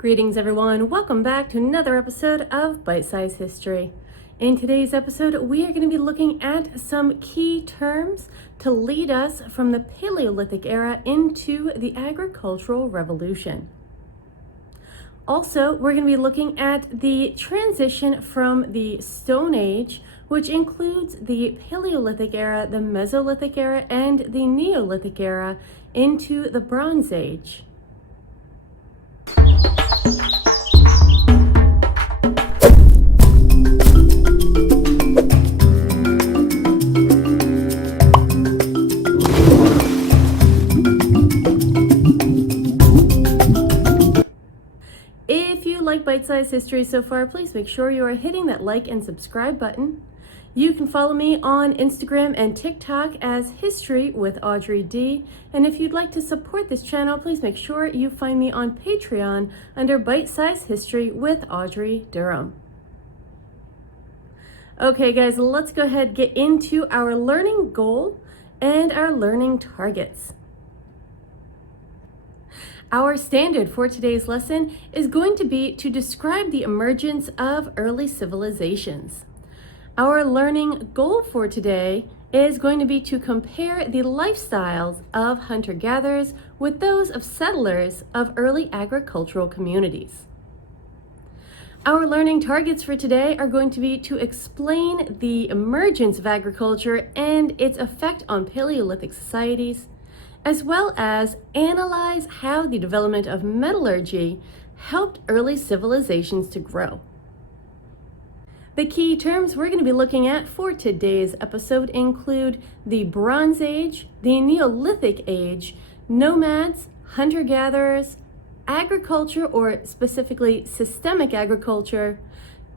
Greetings everyone, welcome back to another episode of Bite Size History. In today's episode, we are going to be looking at some key terms to lead us from the Paleolithic era into the Agricultural Revolution. Also, we're going to be looking at the transition from the Stone Age, which includes the Paleolithic era, the Mesolithic era, and the Neolithic era, into the Bronze Age. If you like bite-sized history so far, please make sure you are hitting that like and subscribe button. You can follow me on Instagram and TikTok as History with Audrey D. And if you'd like to support this channel, please make sure you find me on Patreon under Bite-Sized History with Audrey Durham. Okay guys, let's go ahead and get into our learning goal and our learning targets. Our standard for today's lesson is going to be to describe the emergence of early civilizations. Our learning goal for today is going to be to compare the lifestyles of hunter-gatherers with those of settlers of early agricultural communities. Our learning targets for today are going to be to explain the emergence of agriculture and its effect on Paleolithic societies, as well as analyze how the development of metallurgy helped early civilizations to grow. The key terms we're going to be looking at for today's episode include the Bronze Age, the Neolithic Age, Nomads, hunter-gatherers, agriculture, or specifically systemic agriculture,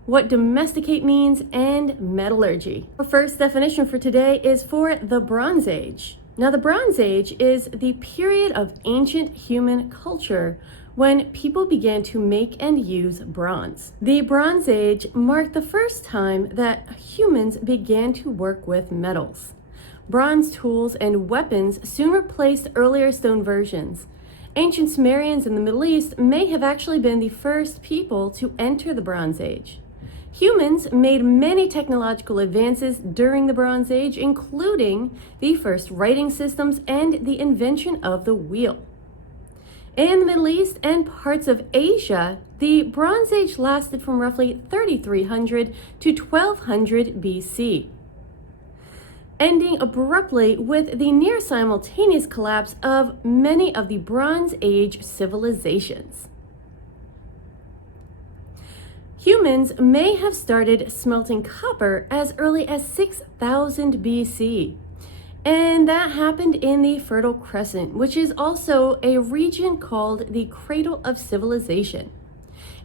what domesticate means, and metallurgy. Our first definition for today is for the Bronze Age. Now, the Bronze Age is the period of ancient human culture when people began to make and use bronze. The Bronze Age marked the first time that humans began to work with metals. Bronze tools and weapons soon replaced earlier stone versions. Ancient Sumerians in the Middle East may have actually been the first people to enter the Bronze Age. Humans made many technological advances during the Bronze Age, including the first writing systems and the invention of the wheel. In the Middle East and parts of Asia, the Bronze Age lasted from roughly 3300 to 1200 BC, ending abruptly with the near simultaneous collapse of many of the Bronze Age civilizations. Humans may have started smelting copper as early as 6000 BC, and that happened in the Fertile Crescent, which is also a region called the Cradle of Civilization.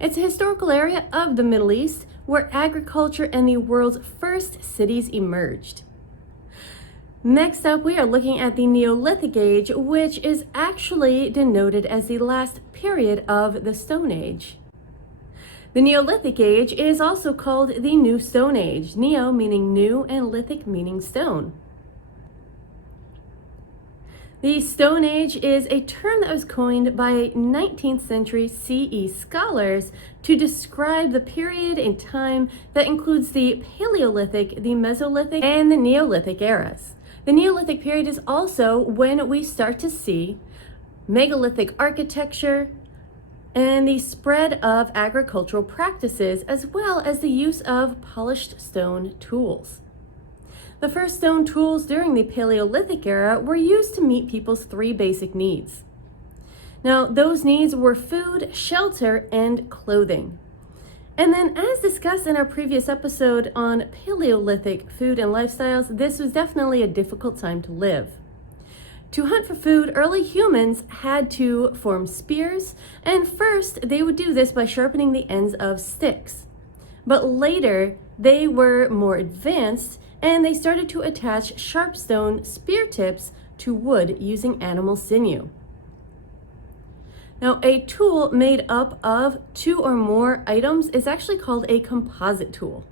It's a historical area of the Middle East where agriculture and the world's first cities emerged. Next up, we are looking at the Neolithic Age, which is actually denoted as the last period of the Stone Age. The Neolithic Age is also called the New Stone Age, neo meaning new and lithic meaning stone. The Stone Age is a term that was coined by 19th century CE scholars to describe the period in time that includes the Paleolithic, the Mesolithic, and the Neolithic eras. The Neolithic period is also when we start to see megalithic architecture and the spread of agricultural practices, as well as the use of polished stone tools. The first stone tools during the Paleolithic era were used to meet people's three basic needs. Now, those needs were food, shelter, and clothing. And then, as discussed in our previous episode on Paleolithic food and lifestyles, this was definitely a difficult time to live. To hunt for food, early humans had to form spears, and first they would do this by sharpening the ends of sticks. But later, they were more advanced, and they started to attach sharp stone spear tips to wood using animal sinew. Now, a tool made up of two or more items is actually called a composite tool.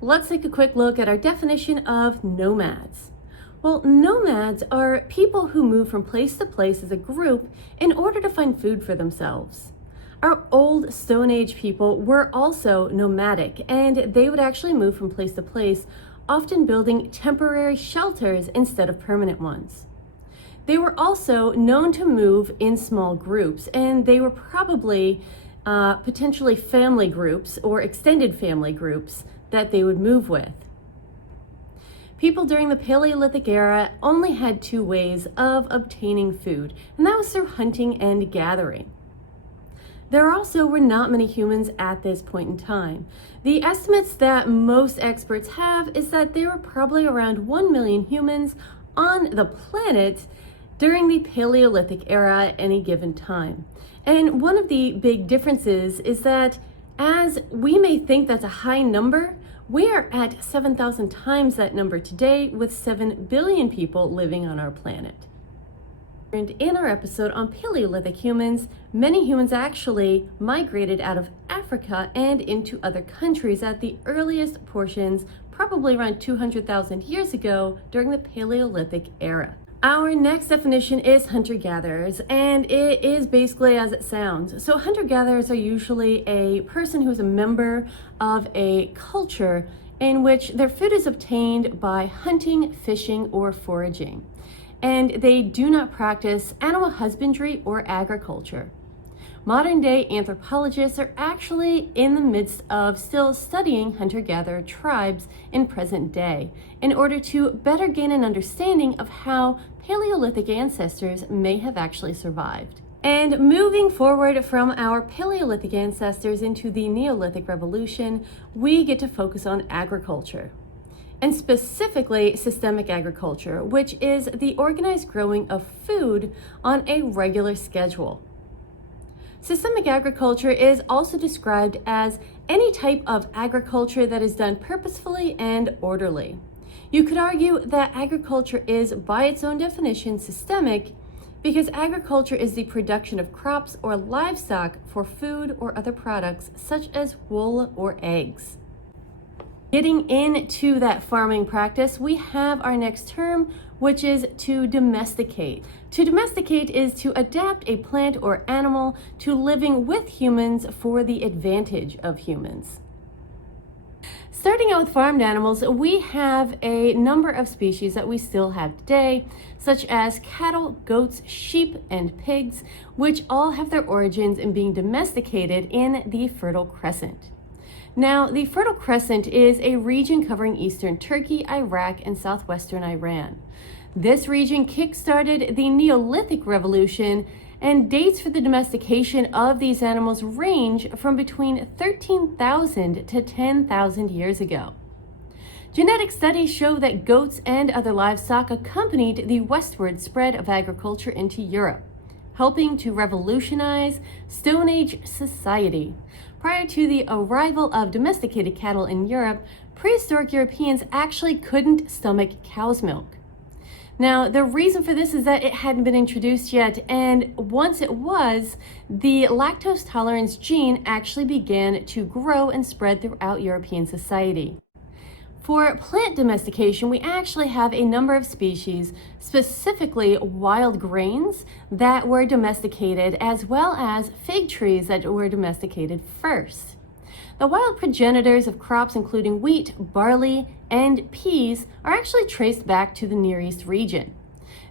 Let's take a quick look at our definition of nomads. Well, nomads are people who move from place to place as a group in order to find food for themselves. Our old Stone Age people were also nomadic, and they would actually move from place to place, often building temporary shelters instead of permanent ones. They were also known to move in small groups, and they were probably potentially family groups or extended family groups that they would move with. People during the Paleolithic era only had two ways of obtaining food, and that was through hunting and gathering. There also were not many humans at this point in time. The estimates that most experts have is that there were probably around 1 million humans on the planet during the Paleolithic era at any given time. And one of the big differences is that as we may think that's a high number, we are at 7,000 times that number today, with 7 billion people living on our planet. And in our episode on Paleolithic humans, many humans actually migrated out of Africa and into other countries at the earliest portions, probably around 200,000 years ago during the Paleolithic era. Our next definition is hunter-gatherers, and it is basically as it sounds. So hunter-gatherers are usually a person who is a member of a culture in which their food is obtained by hunting, fishing, or foraging. And they do not practice animal husbandry or agriculture. Modern day anthropologists are actually in the midst of still studying hunter-gatherer tribes in present day in order to better gain an understanding of how Paleolithic ancestors may have actually survived. And moving forward from our Paleolithic ancestors into the Neolithic Revolution, we get to focus on agriculture. And specifically systemic agriculture, which is the organized growing of food on a regular schedule. Systemic agriculture is also described as any type of agriculture that is done purposefully and orderly. You could argue that agriculture is, by its own definition, systemic because agriculture is the production of crops or livestock for food or other products such as wool or eggs. Getting into that farming practice, we have our next term, which is to domesticate. To domesticate is to adapt a plant or animal to living with humans for the advantage of humans. Starting out with farmed animals, we have a number of species that we still have today, such as cattle, goats, sheep, and pigs, which all have their origins in being domesticated in the Fertile Crescent. Now, the Fertile Crescent is a region covering eastern Turkey, Iraq, and southwestern Iran. This region kick-started the Neolithic Revolution, and dates for the domestication of these animals range from between 13,000 to 10,000 years ago. Genetic studies show that goats and other livestock accompanied the westward spread of agriculture into Europe, helping to revolutionize Stone Age society. Prior to the arrival of domesticated cattle in Europe, prehistoric Europeans actually couldn't stomach cow's milk. Now, the reason for this is that it hadn't been introduced yet, and once it was, the lactose tolerance gene actually began to grow and spread throughout European society. For plant domestication, we actually have a number of species, specifically wild grains, that were domesticated, as well as fig trees that were domesticated first. The wild progenitors of crops including wheat, barley, and peas are actually traced back to the Near East region.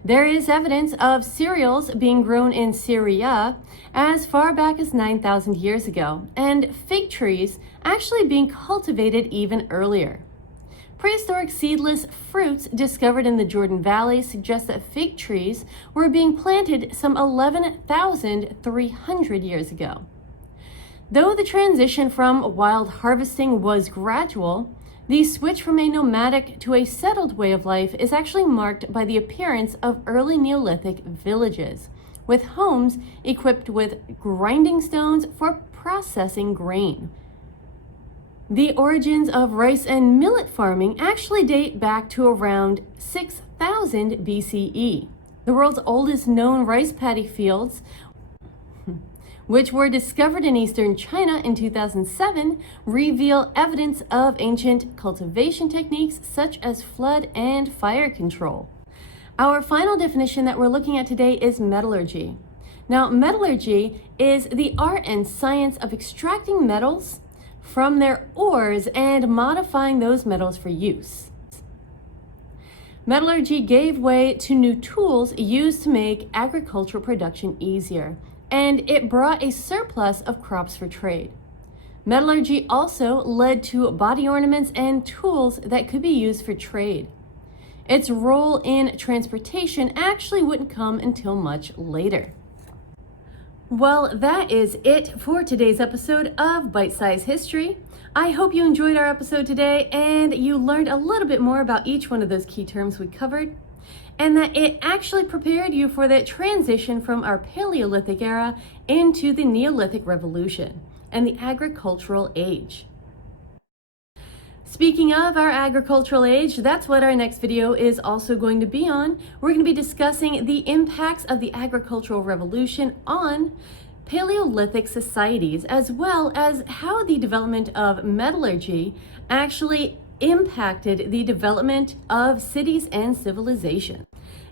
There is evidence of cereals being grown in Syria as far back as 9,000 years ago, and fig trees actually being cultivated even earlier. Prehistoric seedless fruits discovered in the Jordan Valley suggest that fig trees were being planted some 11,300 years ago. Though the transition from wild harvesting was gradual, the switch from a nomadic to a settled way of life is actually marked by the appearance of early Neolithic villages, with homes equipped with grinding stones for processing grain. The origins of rice and millet farming actually date back to around 6,000 BCE. The world's oldest known rice paddy fields, which were discovered in eastern China in 2007, reveal evidence of ancient cultivation techniques such as flood and fire control. Our final definition that we're looking at today is metallurgy. Now, metallurgy is the art and science of extracting metals from their ores and modifying those metals for use. Metallurgy gave way to new tools used to make agricultural production easier, and it brought a surplus of crops for trade. Metallurgy also led to body ornaments and tools that could be used for trade. Its role in transportation actually wouldn't come until much later. Well, that is it for today's episode of Bite Size History. I hope you enjoyed our episode today and you learned a little bit more about each one of those key terms we covered, and that it actually prepared you for that transition from our Paleolithic era into the Neolithic Revolution and the Agricultural Age. Speaking of our agricultural age, that's what our next video is also going to be on. We're going to be discussing the impacts of the agricultural revolution on Paleolithic societies, as well as how the development of metallurgy actually impacted the development of cities and civilization.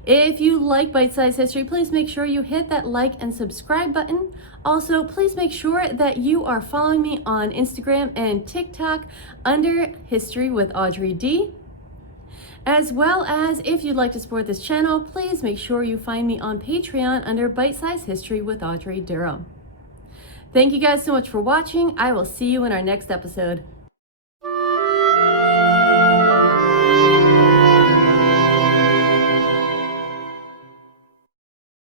If you like Bite-Size History, please make sure you hit that like and subscribe button. Also, please make sure that you are following me on Instagram and TikTok under History with Audrey D. As well as, if you'd like to support this channel, please make sure you find me on Patreon under Bite-Size History with Audrey Durham. Thank you guys so much for watching. I will see you in our next episode.